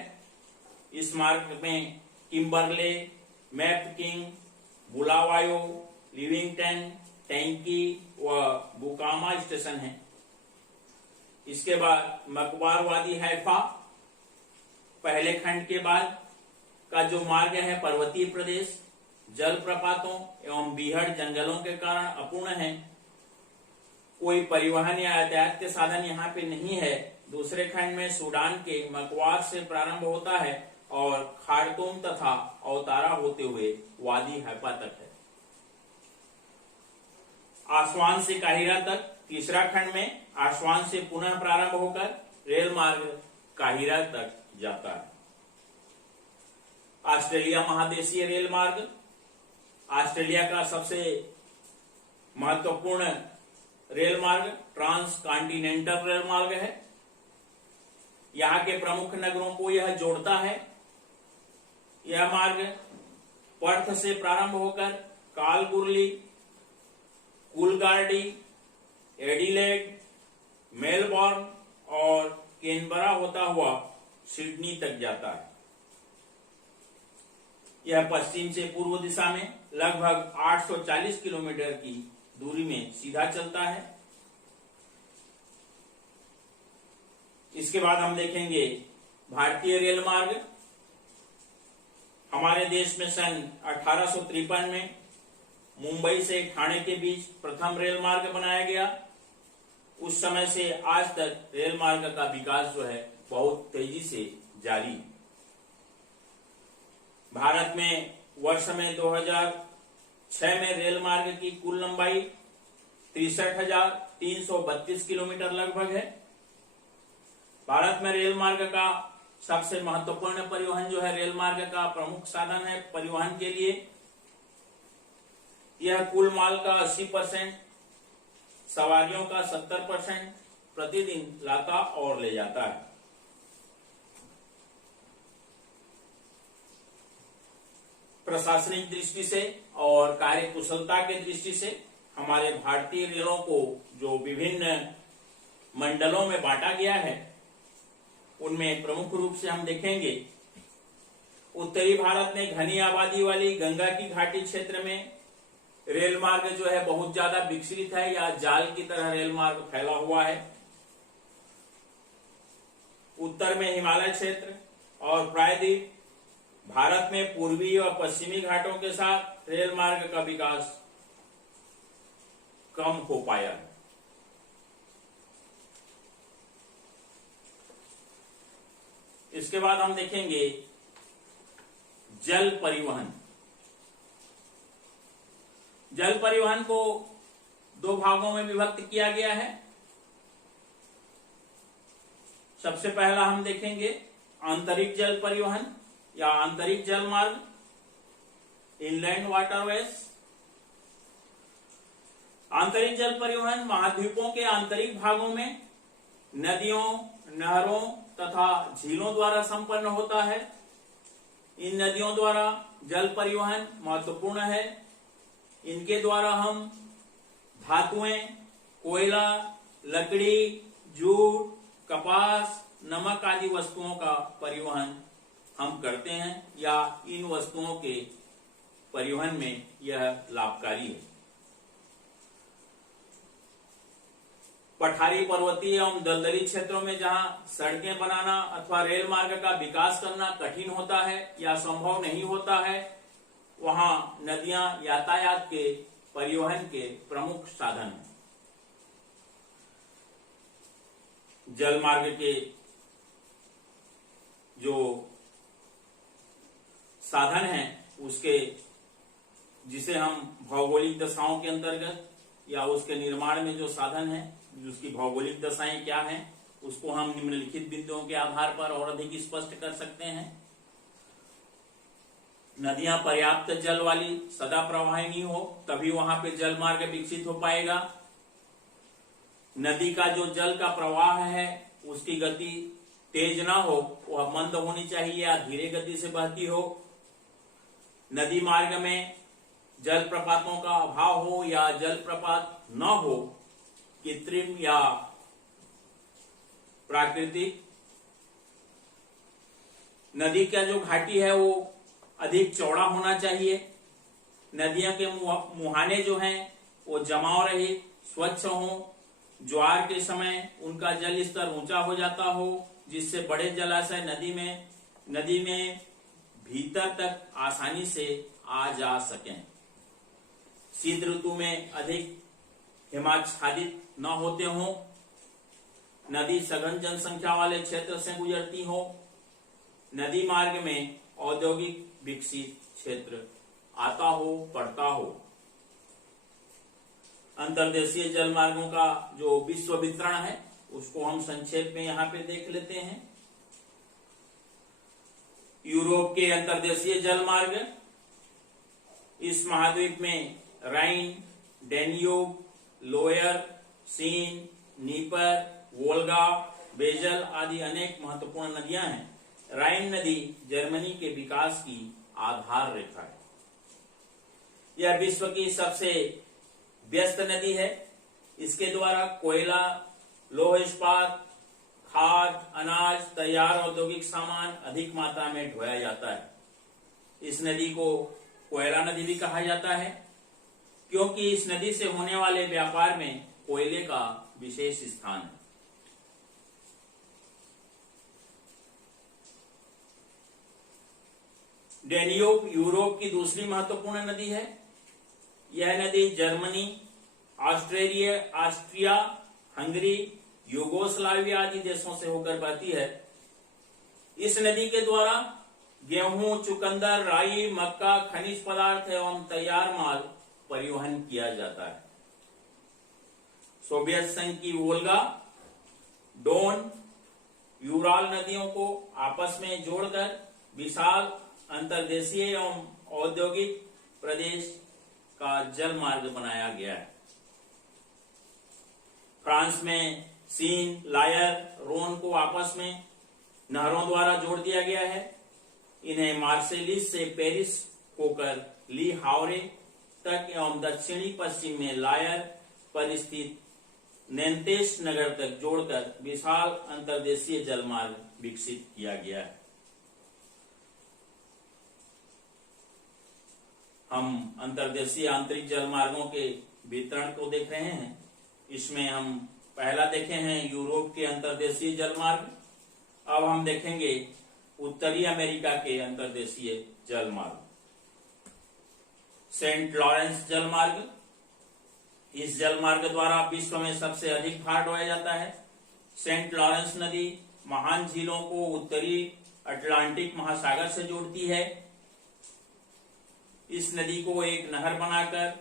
इस मार्ग में किम्बरले, मैपकिंग, बुलावायो, लिविंगटन, टैंकी व बुकामा स्टेशन है। इसके बाद मकबार वादी हैफा, पहले खंड के बाद का जो मार्ग है पर्वतीय प्रदेश, जलप्रपातों एवं बीहड़ जंगलों के कारण अपूर्ण है। कोई परिवहन या यातायात के साधन यहाँ पे नहीं है। दूसरे खंड में सूडान के मकवार से प्रारंभ होता है और खार्तूम तथा अवतारा होते हुए वादी हैफा तक है। आसवान से काहिरा तक तीसरा खंड में आसवान से पुनः प्रारंभ होकर रेल मार्ग काहिरा तक जाता है। ऑस्ट्रेलिया महादेशीय रेल मार्ग ऑस्ट्रेलिया का सबसे महत्वपूर्ण रेल मार्ग ट्रांस कॉन्टिनेंटल रेल मार्ग है। यहाँ के प्रमुख नगरों को यह जोड़ता है। यह मार्ग पर्थ से प्रारंभ होकर कालगुरली, कूलगार्डी, एडिलेड, मेलबोर्न और कैनबरा होता हुआ सिडनी तक जाता है। यह पश्चिम से पूर्व दिशा में लगभग 840 किलोमीटर की दूरी में सीधा चलता है। इसके बाद हम देखेंगे भारतीय रेल मार्ग। हमारे देश में सन 1853 में मुंबई से ठाणे के बीच प्रथम रेल मार्ग बनाया गया। उस समय से आज तक रेल मार्ग का विकास जो है बहुत तेजी से जारी है। भारत में वर्ष में 2006 में रेल मार्ग की कुल लंबाई 63,332 किलोमीटर लगभग है। भारत में रेल मार्ग का सबसे महत्वपूर्ण परिवहन जो है रेल मार्ग का प्रमुख साधन है परिवहन के लिए। यह कुल माल का 80%, सवारियों का 70% प्रतिदिन लाता और ले जाता है। प्रशासनिक दृष्टि से और कार्य कुशलता के दृष्टि से हमारे भारतीय रेलों को जो विभिन्न मंडलों में बांटा गया है उनमें प्रमुख रूप से हम देखेंगे उत्तरी भारत में घनी आबादी वाली गंगा की घाटी क्षेत्र में रेल मार्ग जो है बहुत ज्यादा विकसित है या जाल की तरह रेल मार्ग फैला हुआ है। उत्तर में हिमालय क्षेत्र और प्रायद्वीप भारत में पूर्वी और पश्चिमी घाटों के साथ रेल मार्ग का विकास कम हो पाया है। इसके बाद हम देखेंगे जल परिवहन। जल परिवहन को दो भागों में विभक्त किया गया है। सबसे पहला हम देखेंगे आंतरिक जल परिवहन या आंतरिक जल मार्ग, इनलैंड वाटरवेज। आंतरिक जल परिवहन महाद्वीपों के आंतरिक भागों में नदियों, नहरों तथा झीलों द्वारा संपन्न होता है। इन नदियों द्वारा जल परिवहन महत्वपूर्ण है। इनके द्वारा हम धातुएं, कोयला, लकड़ी, जूट, कपास, नमक आदि वस्तुओं का परिवहन हम करते हैं या इन वस्तुओं के परिवहन में यह लाभकारी है। पठारी, पर्वतीय एवं दलदली क्षेत्रों में जहां सड़कें बनाना अथवा रेल मार्ग का विकास करना कठिन होता है या संभव नहीं होता है, वहां नदियां यातायात के परिवहन के प्रमुख साधन हैं। जल मार्ग के जो साधन हैं उसके जिसे हम भौगोलिक दशाओं के अंतर्गत या उसके निर्माण में जो साधन है उसकी भौगोलिक दशाएं क्या हैं उसको हम निम्नलिखित बिंदुओं के आधार पर और अधिक स्पष्ट कर सकते हैं। नदियां पर्याप्त जल वाली सदा प्रवाहिनी हो तभी वहां पे जल मार्ग विकसित हो पाएगा। नदी का जो जल का प्रवाह है उसकी गति तेज ना हो, वह मंद होनी चाहिए या धीरे गति से बहती हो। नदी मार्ग में जल प्रपातों का अभाव हो या जल प्रपात न हो, कृत्रिम या प्राकृतिक। नदी का जो घाटी है वो अधिक चौड़ा होना चाहिए। नदियों के मुहाने जो हैं वो जमाव रहित, स्वच्छ हो। ज्वार के समय उनका जल स्तर ऊंचा हो जाता हो जिससे बड़े जलाशय नदी में भीतर तक आसानी से आ जा सकें। शीत ऋतु में अधिक हिमाच्छादित न होते हों, नदी सघन जनसंख्या वाले क्षेत्र से गुजरती हो, नदी मार्ग में औद्योगिक विकसित क्षेत्र आता हो, पड़ता हो। अंतर्देशीय जल मार्गों का जो विश्व वितरण है उसको हम संक्षेप में यहाँ पे देख लेते हैं। यूरोप के अंतर्देशीय जल मार्ग इस महाद्वीप में Rhine, Danube, Loire, Seine, Dnieper, Volga, बेजल आदि अनेक महत्वपूर्ण नदियां हैं। राइन नदी जर्मनी के विकास की आधार रेखा है। यह विश्व की सबसे व्यस्त नदी है। इसके द्वारा कोयला, लौह इस्पात, खाद, अनाज, तैयार औद्योगिक सामान अधिक मात्रा में ढोया जाता है। इस नदी को कोयला नदी भी कहा जाता है क्योंकि इस नदी से होने वाले व्यापार में कोयले का विशेष स्थान है। डेन्यूब यूरोप की दूसरी महत्वपूर्ण नदी है। यह नदी जर्मनी, ऑस्ट्रिया, हंगरी, यूगोस्लाविया आदि देशों से होकर बहती है। इस नदी के द्वारा गेहूं, चुकंदर, राई, मक्का, खनिज पदार्थ एवं तैयार माल परिवहन किया जाता है। सोवियत संघ की वोल्गा, डोन, यूराल नदियों को आपस में जोड़कर विशाल अंतर्देशीय एवं औद्योगिक प्रदेश का जल मार्ग बनाया गया है। फ्रांस में सीन, लायर, रोन को आपस में नहरों द्वारा जोड़ दिया गया है। इन्हें मार्सेलिस से पेरिस होकर ली हावरे तक एवं दक्षिणी पश्चिम में लायर पर स्थित नेंतेश नगर तक जोड़कर विशाल अंतर्देशीय जल मार्ग विकसित किया गया है। हम अंतर्देशीय आंतरिक जल मार्गों के वितरण को देख रहे हैं। इसमें हम पहला देखे हैं यूरोप के अंतर्देशीय जल मार्ग। अब हम देखेंगे उत्तरी अमेरिका के अंतर्देशीय जल मार्ग। सेंट लॉरेंस जल मार्ग, इस जल मार्ग द्वारा विश्व में सबसे अधिक भार ढोया जाता है। सेंट लॉरेंस नदी महान झीलों को उत्तरी अटलांटिक महासागर से जोड़ती है। इस नदी को एक नहर बनाकर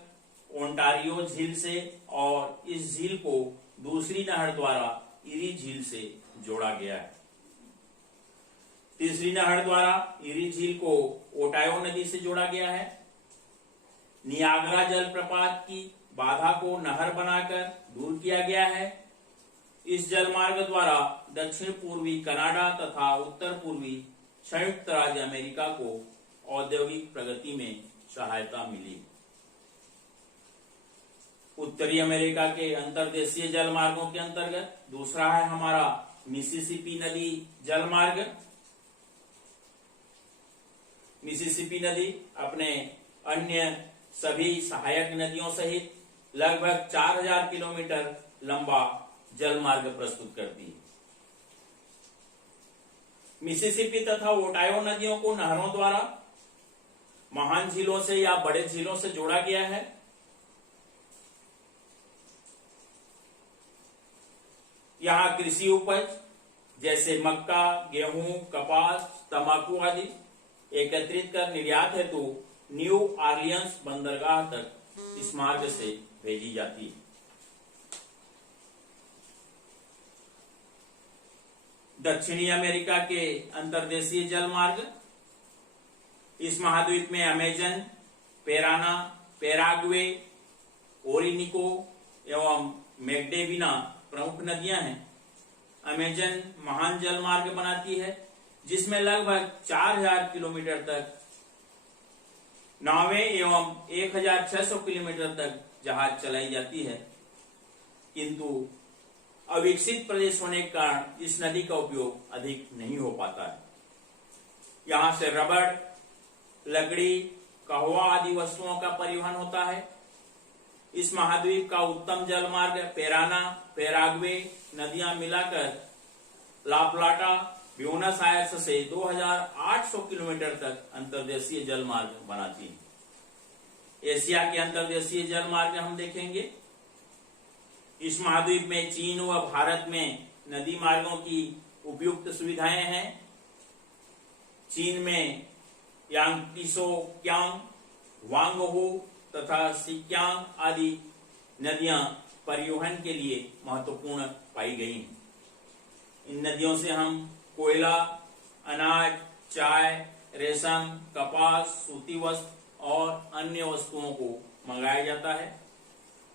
ओंटारियो झील से और इस झील को दूसरी नहर द्वारा इरी झील से जोड़ा गया है। तीसरी नहर द्वारा इरी झील को ओटायो नदी से जोड़ा गया है। नियाग्रा जलप्रपात की बाधा को नहर बनाकर दूर किया गया है। इस जलमार्ग द्वारा दक्षिण पूर्वी कनाडा तथा उत्तर पूर्वी संयुक्त राज्य अमेरिका को औद्योगिक प्रगति में सहायता मिली। उत्तरी अमेरिका के अंतर्देशीय जल मार्गों के अंतर्गत दूसरा है हमारा मिसिसिपी नदी जल मार्ग। मिसिसिपी नदी अपने अन्य सभी सहायक नदियों सहित लगभग 4000 किलोमीटर लंबा जल मार्ग प्रस्तुत करती है। मिसिसिपी तथा ओटायो नदियों को नहरों द्वारा महान झीलों से या बड़े झीलों से जोड़ा गया है। यहाँ कृषि उपज जैसे मक्का, गेहूं, कपास, तंबाकू आदि एकत्रित कर निर्यात हेतु न्यू ऑरलियंस बंदरगाह तक इस मार्ग से भेजी जाती है। दक्षिणी अमेरिका के अंतर्देशीय जल मार्ग, इस महाद्वीप में अमेजन, पेराना, पेराग्वे, ओरिनिको एवं मैग्डेविना प्रमुख नदियां हैं। अमेजन महान जल मार्ग बनाती है जिसमें लगभग 4000 किलोमीटर तक नावें एवं 1600 किलोमीटर तक जहाज चलाई जाती है, किंतु अविकसित प्रदेश होने के कारण इस नदी का उपयोग अधिक नहीं हो पाता है। यहाँ से रबड़, लकड़ी, कहवा आदि वस्तुओं का परिवहन होता है। इस महाद्वीप का उत्तम जल मार्ग पेराना, पेराग्वे नदियां मिलाकर ला प्लाटा, ब्यूनस आयर्स से 2800 किलोमीटर तक अंतर्देशीय जल मार्ग बनाती है। एशिया के अंतर्देशीय जल मार्ग हम देखेंगे। इस महाद्वीप में चीन व भारत में नदी मार्गों की उपयुक्त सुविधाएं हैं। चीन में यांगत्सो क्यांग, वांगहू तथा सिक्यांग आदि नदियां परिवहन के लिए महत्वपूर्ण पाई गई हैं। इन नदियों से हम कोयला, अनाज, चाय, रेशम, कपास, सूती वस्त्र और अन्य वस्तुओं को मंगाया जाता है।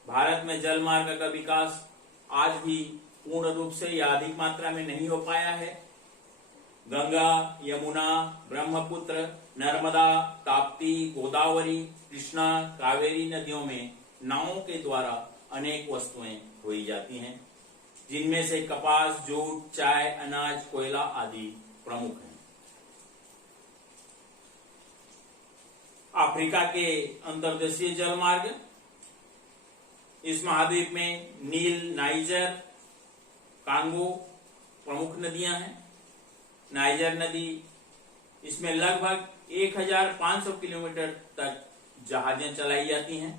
भारत में जल मार्ग का विकास आज भी पूर्ण रूप से या अधिक मात्रा में नहीं हो पाया है। गंगा, यमुना, ब्रह्मपुत्र, नर्मदा, ताप्ती, गोदावरी, कृष्णा, कावेरी नदियों में नावों के द्वारा अनेक वस्तुएं ढोई जाती हैं, जिनमें से कपास, जूट, चाय, अनाज, कोयला आदि प्रमुख हैं। अफ्रीका के अंतर्देशीय जल मार्ग। इस महाद्वीप में नील, नाइजर, कांगो प्रमुख नदियां हैं। नाइजर नदी, इसमें लगभग 1500 किलोमीटर तक जहाजें चलाई जाती हैं।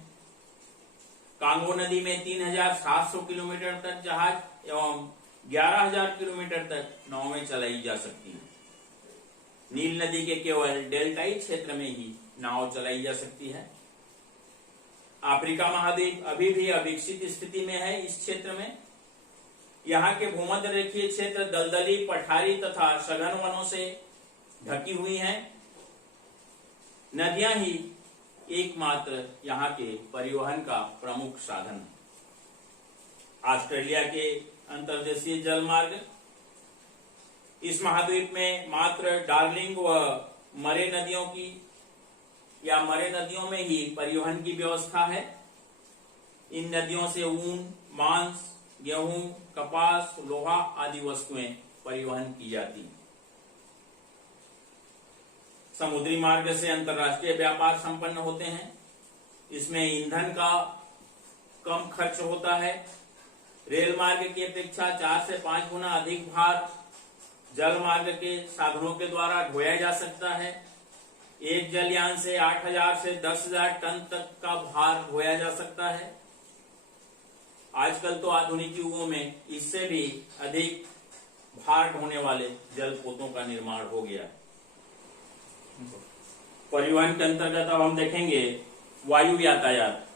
कांगो नदी में 3700 किलोमीटर तक जहाज एवं 11000 किलोमीटर तक नावें चलाई जा सकती हैं। नील नदी के केवल डेल्टाई क्षेत्र में ही नाव चलाई जा सकती है। अफ्रीका महाद्वीप अभी भी अविकसित स्थिति में है। इस क्षेत्र में यहाँ के भूमध्य रेखीय क्षेत्र दलदली, पठारी तथा सघन वनों से ढकी हुई हैं। नदियां ही एकमात्र यहाँ के परिवहन का प्रमुख साधन है। ऑस्ट्रेलिया के अंतर्देशीय जल मार्ग। इस महाद्वीप में मात्र डार्लिंग व मरे नदियों की या मरे नदियों में ही परिवहन की व्यवस्था है। इन नदियों से ऊन, मांस, गेहूं, कपास, लोहा आदि वस्तुएं परिवहन की जाती हैं। समुद्री मार्ग से अंतर्राष्ट्रीय व्यापार संपन्न होते हैं। इसमें ईंधन का कम खर्च होता है। रेल मार्ग की अपेक्षा 4 से 5 गुना अधिक भार जल मार्ग के साधनों के द्वारा ढोया जा सकता है। एक जलयान से 8000 से 10000 टन तक का भार ढोया जा सकता है। आजकल तो आधुनिक युगों में इससे भी अधिक भार ढोने वाले जलपोतों का निर्माण हो गया है। परिवहन के अंतर्गत अब हम देखेंगे वायु यातायात।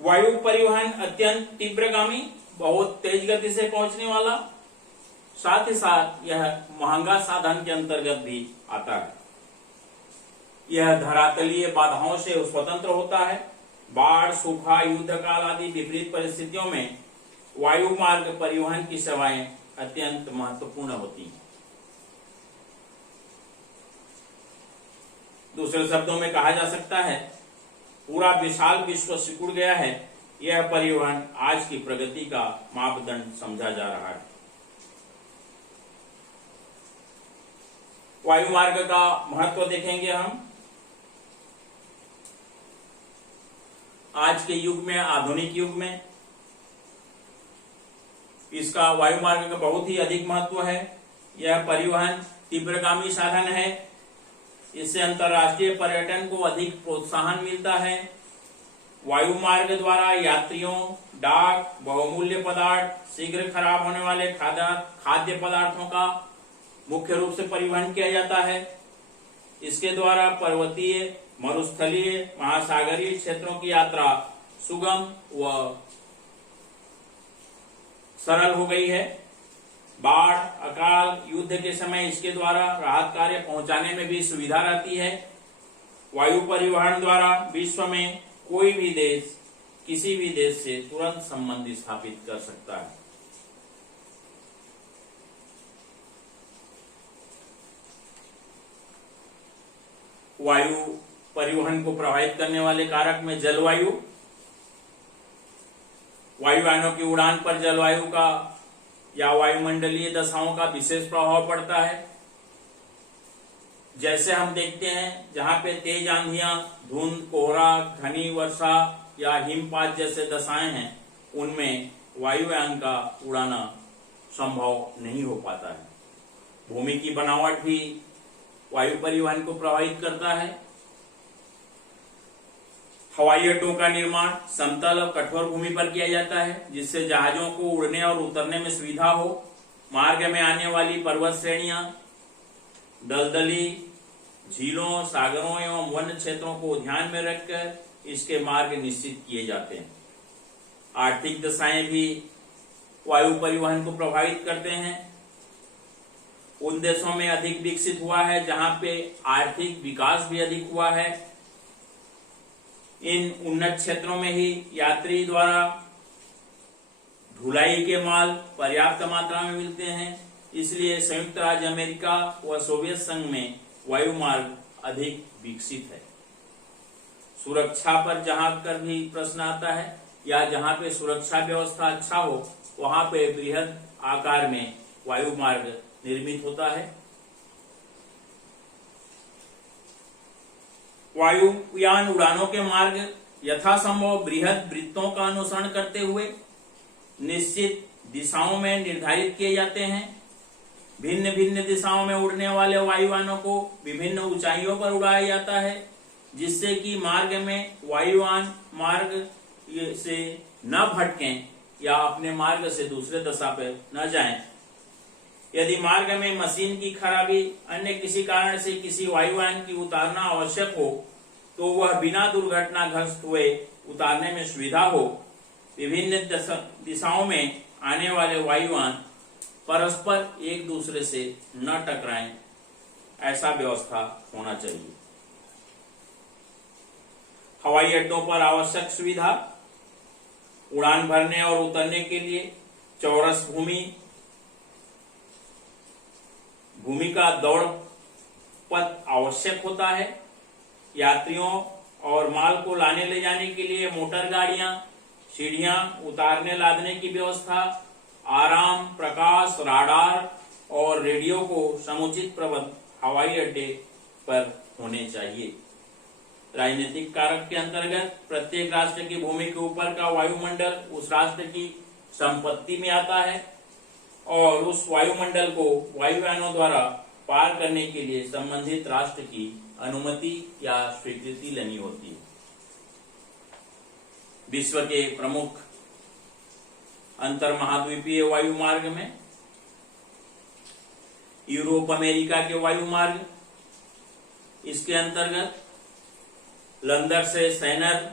वायु परिवहन अत्यंत तीव्रगामी, बहुत तेज गति से पहुंचने वाला, साथ ही साथ यह महंगा साधन के अंतर्गत भी आता है। यह धरातलीय बाधाओं से स्वतंत्र होता है। बाढ़, सूखा, युद्ध काल आदि विपरीत परिस्थितियों में वायु मार्ग परिवहन की सेवाएं अत्यंत महत्वपूर्ण होती हैं। दूसरे शब्दों में कहा जा सकता है, पूरा विशाल विश्व सिकुड़ गया है। यह परिवहन आज की प्रगति का मापदंड समझा जा रहा है। वायु मार्ग का महत्व देखेंगे हम। आज के युग में, आधुनिक युग में इसका वायु मार्ग का बहुत ही अधिक महत्व है। यह परिवहन तीव्रगामी साधन है। इससे अंतर्राष्ट्रीय पर्यटन को अधिक प्रोत्साहन मिलता है। वायु मार्ग द्वारा यात्रियों, डाक, बहुमूल्य पदार्थ, शीघ्र खराब होने वाले खाद्य पदार्थों का मुख्य रूप से परिवहन किया जाता है। इसके द्वारा पर्वतीय, मरुस्थलीय, महासागरीय क्षेत्रों की यात्रा सुगम व सरल हो गई है। बाढ़, अकाल, युद्ध के समय इसके द्वारा राहत कार्य पहुंचाने में भी सुविधा रहती है। वायु परिवहन द्वारा विश्व में कोई भी देश किसी भी देश से तुरंत संबंध स्थापित कर सकता है। वायु परिवहन को प्रभावित करने वाले कारक में जलवायु। वायुयानों की उड़ान पर जलवायु का या वायुमंडलीय दशाओं का विशेष प्रभाव पड़ता है। जैसे हम देखते हैं, जहां पे तेज आंधियां, धुंध, कोहरा, घनी वर्षा या हिमपात जैसे दशाएं हैं, उनमें वायुयान का उड़ाना संभव नहीं हो पाता है। भूमि की बनावट भी वायु परिवहन को प्रभावित करता है। हवाई अड्डों का निर्माण समतल और कठोर भूमि पर किया जाता है, जिससे जहाजों को उड़ने और उतरने में सुविधा हो। मार्ग में आने वाली पर्वत श्रेणियां, दलदली, झीलों, सागरों एवं वन्य क्षेत्रों को ध्यान में रखकर इसके मार्ग निश्चित किए जाते हैं। आर्थिक दशाएं भी वायु परिवहन को प्रभावित करते हैं। उन देशों में अधिक विकसित हुआ है जहां पे आर्थिक विकास भी अधिक हुआ है। इन उन्नत क्षेत्रों में ही यात्री द्वारा ढुलाई के माल पर्याप्त मात्रा में मिलते हैं। इसलिए संयुक्त राज्य अमेरिका व सोवियत संघ में वायु मार्ग अधिक विकसित है। सुरक्षा पर जहां कर भी प्रश्न आता है या जहां पे सुरक्षा व्यवस्था अच्छा हो, वहां पे बृहद आकार में वायु मार्ग निर्मित होता है। वायुयान उड़ानों के मार्ग यथासंभव बृहद वृत्तों का अनुसरण करते हुए निश्चित दिशाओं में निर्धारित किए जाते हैं। भिन्न भिन्न दिशाओं में उड़ने वाले वायुयानों को विभिन्न ऊंचाइयों पर उड़ाया जाता है, जिससे कि मार्ग में वायुयान मार्ग से न भटकें या अपने मार्ग से दूसरे दिशा पर न जाएं। यदि मार्ग में मशीन की खराबी अन्य किसी कारण से किसी वायुयान की उतारना आवश्यक हो, तो वह बिना दुर्घटनाग्रस्त हुए उतारने में सुविधा हो। विभिन्न दिशाओं में आने वाले वायुयान परस्पर एक दूसरे से न टकराएं, ऐसा व्यवस्था होना चाहिए। हवाई अड्डों पर आवश्यक सुविधा, उड़ान भरने और उतरने के लिए चौरस भूमि का दौड़ पथ आवश्यक होता है। यात्रियों और माल को लाने ले जाने के लिए मोटर गाड़ियां, सीढ़ियां, उतारने लादने की व्यवस्था, आराम, प्रकाश, राडार और रेडियो को समुचित प्रबंध हवाई अड्डे पर होने चाहिए। राजनीतिक कारक के अंतर्गत प्रत्येक राष्ट्र की भूमि के ऊपर का वायुमंडल उस राष्ट्र की संपत्ति में आता है और उस वायुमंडल को वायुयानों द्वारा पार करने के लिए संबंधित राष्ट्र की अनुमति या स्वीकृति लेनी होती है। विश्व के प्रमुख अंतर्महाद्वीपीय वायु मार्ग में यूरोप अमेरिका के वायु मार्ग, इसके अंतर्गत लंदन से सेनर,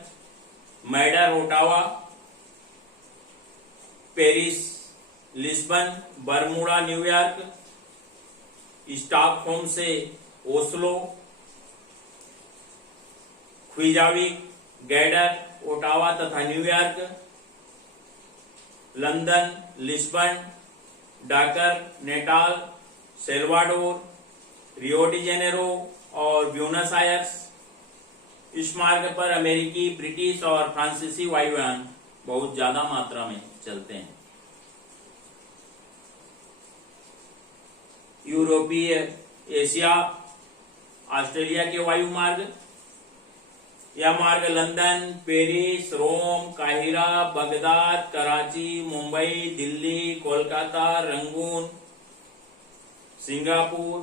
मैडर, Ottawa, Paris, Lisbon, Bermuda, New York, Stockholm से ओस्लो, ख्वीजाविक, गैडर, ओटावा तथा New York, London, Lisbon, Dakar, Natal, Salvador, Rio de Janeiro और ब्यूनस आयर्स। इस मार्ग पर अमेरिकी, ब्रिटिश और फ्रांसीसी वायुयान बहुत ज्यादा मात्रा में चलते हैं। यूरोपीय, एशिया, ऑस्ट्रेलिया के वायु मार्ग, यह मार्ग लंदन, पेरिस, रोम, काहिरा, Baghdad, Karachi, Mumbai, Delhi, Kolkata, Rangoon, Singapore,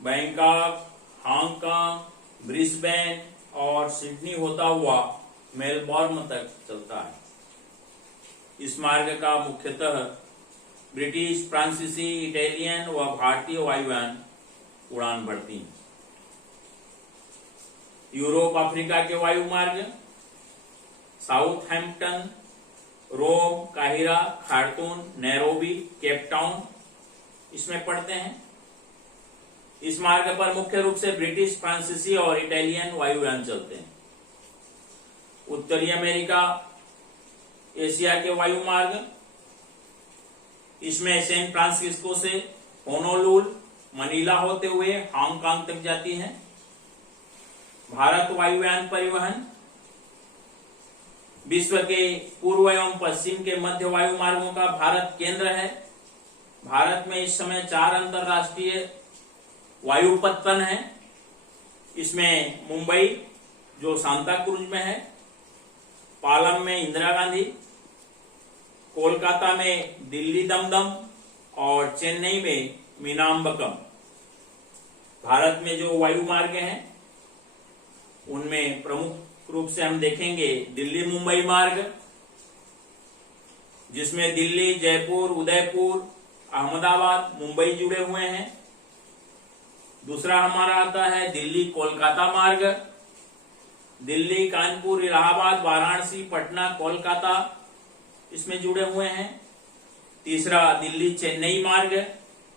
Bangkok, Hong Kong, Brisbane और सिडनी होता हुआ मेलबोर्न तक चलता है। इस मार्ग का मुख्यतः ब्रिटिश, फ्रांसीसी, इटालियन व भारतीय वायुयान उड़ान भरती हैं। यूरोप अफ्रीका के वायु मार्ग साउथहैम्पटन, रोम, काहिरा, खार्तूम, नैरोबी, केप टाउन इसमें पड़ते हैं। इस मार्ग पर मुख्य रूप से ब्रिटिश, फ्रांसीसी और इटालियन वायुयान चलते हैं। उत्तरी अमेरिका, एशिया के वायु मार्ग, इसमें सैन फ्रांसिस्को से होनोलुलु, मनीला होते हुए हांगकांग तक जाती हैं। भारत वायुयान परिवहन विश्व के पूर्व एवं पश्चिम के मध्य वायु मार्गों का भारत केंद्र है। भारत में इस समय 4 अंतरराष्ट्रीय वायु पत्तन है। इसमें मुंबई जो सांता क्रूज में है, पालम में इंदिरा गांधी, कोलकाता में दिल्ली दमदम और चेन्नई में मीनाम्बकम। भारत में जो वायु मार्ग हैं उनमें प्रमुख रूप से हम देखेंगे दिल्ली मुंबई मार्ग, जिसमें दिल्ली, जयपुर, उदयपुर, अहमदाबाद, मुंबई जुड़े हुए हैं। दूसरा हमारा आता है दिल्ली कोलकाता मार्ग, दिल्ली, कानपुर, इलाहाबाद, वाराणसी, पटना, कोलकाता इसमें जुड़े हुए हैं। तीसरा दिल्ली चेन्नई मार्ग,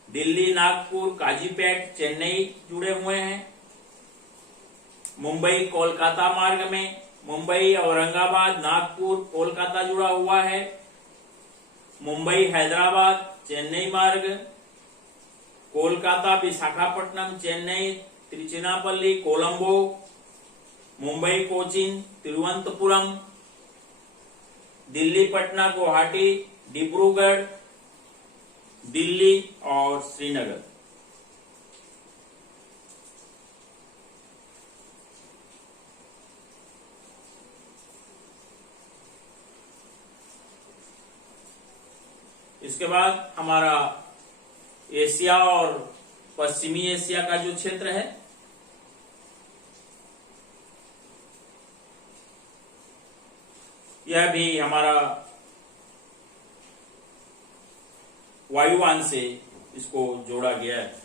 दिल्ली, नागपुर, काजीपेट, चेन्नई जुड़े हुए हैं। मुंबई कोलकाता मार्ग में मुंबई, औरंगाबाद, नागपुर, कोलकाता जुड़ा हुआ है। मुंबई, हैदराबाद, चेन्नई मार्ग, कोलकाता, विशाखापट्टनम, चेन्नई, तिरुचिरापल्ली, कोलंबो, मुंबई, कोचीन, तिरुवनंतपुरम, दिल्ली, पटना, गुवाहाटी, डिब्रूगढ़, दिल्ली और श्रीनगर। इसके बाद हमारा एशिया और पश्चिमी एशिया का जो क्षेत्र है, यह भी हमारा वायुयान से इसको जोड़ा गया है।